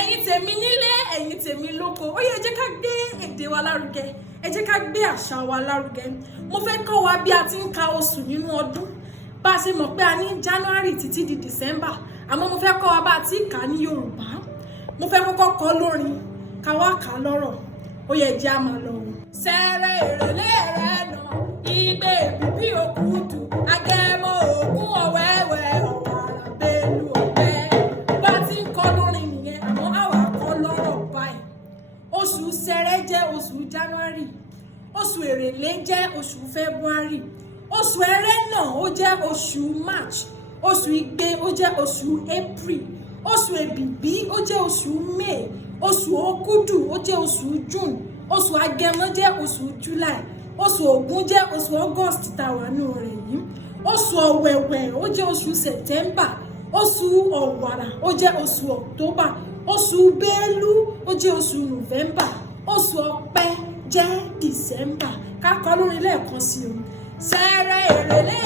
ẹ̀yin tèmi nílé, ẹ̀yin tèmi lóko, ó yẹ jẹ́ ká gbé èdè wa lárugẹ, ẹ jẹ́ ká gbé àṣà wa lárugẹ. Mo fẹ́ kọ́ wa bí a ti ń ka oṣù nínú ọdún, bá a ṣe mọ̀ pé a ní January títí di December, àmọ́ mo fẹ́ kọ́ wa bá a ti kà ní Yorùbá. Mo fẹ́ kọ́kọ́ kọ́ lórin ká wá kà lọ́rọ̀, ó yẹ jẹ́ a máa lọ. Sẹ́rẹ̀ èrèlé rẹ̀ nà igbe bíbí òkútu agẹmọ ògún ọ̀wẹ́wẹ́ ọ̀wàrà bẹ́ẹ̀lú ọ̀bẹ. Bá a ti ń kọ́ lórin nìyẹn, àmọ́ àwa kọ́ lọ́rọ̀ báyìí. Oṣù Sẹ́rẹ̀ jẹ́ oṣù January, oṣù èrèlé jẹ́ oṣù February, oṣù ẹrẹ́nà ó jẹ́ oṣù March, oṣù igbe ó jẹ́ oṣù April, oṣù èbìbí ó jẹ́ oṣù May, oṣù òkúdù ó jẹ́ oṣù June, oṣù agẹmọ jẹ́ oṣù July, oṣù ògún jẹ́ oṣù August tàwa nù rẹ̀ yìí, oṣù ọ̀wẹ̀wẹ̀ ó jẹ́ oṣù September, oṣù ọ̀wàrà ó jẹ́ oṣù October, oṣù bélú ó jẹ́ oṣù November, oṣù ọ̀pẹ jẹ́ December. Ká kọ́ lórí lẹ́ẹ̀kan sí o. Sẹ́rẹ̀ èrèlé